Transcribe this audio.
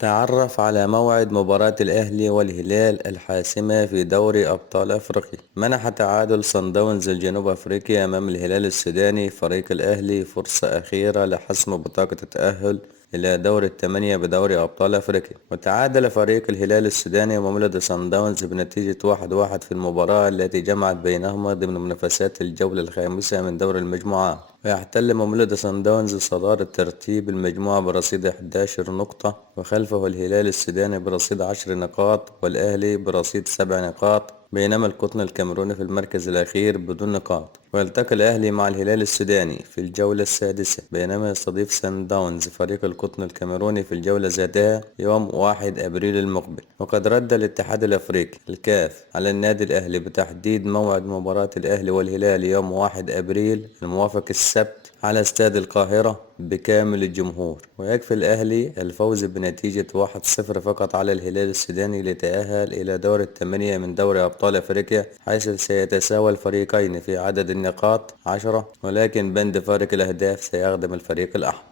تعرف على موعد مباراة الأهلي والهلال الحاسمة في دوري أبطال أفريقيا. منح تعادل صن داونز الجنوب أفريقيا أمام الهلال السوداني فريق الأهلي فرصة أخيرة لحسم بطاقة التأهل إلى دور الثمانية بدوري أبطال أفريقيا. وتعادل فريق الهلال السوداني ومولد صن داونز بنتيجة 1-1 في المباراة التي جمعت بينهما ضمن منافسات الجولة الخامسة من دور المجموعات. ويحتل مولد صن داونز صدارة ترتيب المجموعة برصيد 11 نقطة، وخلفه الهلال السوداني برصيد 10 نقاط، والأهلي برصيد 7 نقاط، بينما القطن الكاميروني في المركز الأخير بدون نقاط. ويلتقي الأهلي مع الهلال السوداني في الجولة السادسة، بينما يستضيف سان داونز فريق القطن الكاميروني في الجولة ذاتها يوم 1 أبريل المقبل. وقد رد الاتحاد الأفريقي الكاف على النادي الأهلي بتحديد موعد مباراة الأهلي والهلال يوم 1 أبريل الموافق السبت على استاد القاهرة بكامل الجمهور. ويكفي الأهلي الفوز بنتيجة 1-0 فقط على الهلال السوداني ليتأهل إلى دور الثمانية من دوري أبطال أفريقيا، حيث سيتساوى الفريقين في عدد النقاط 10، ولكن بند فارق الأهداف سيخدم الفريق الأحمر.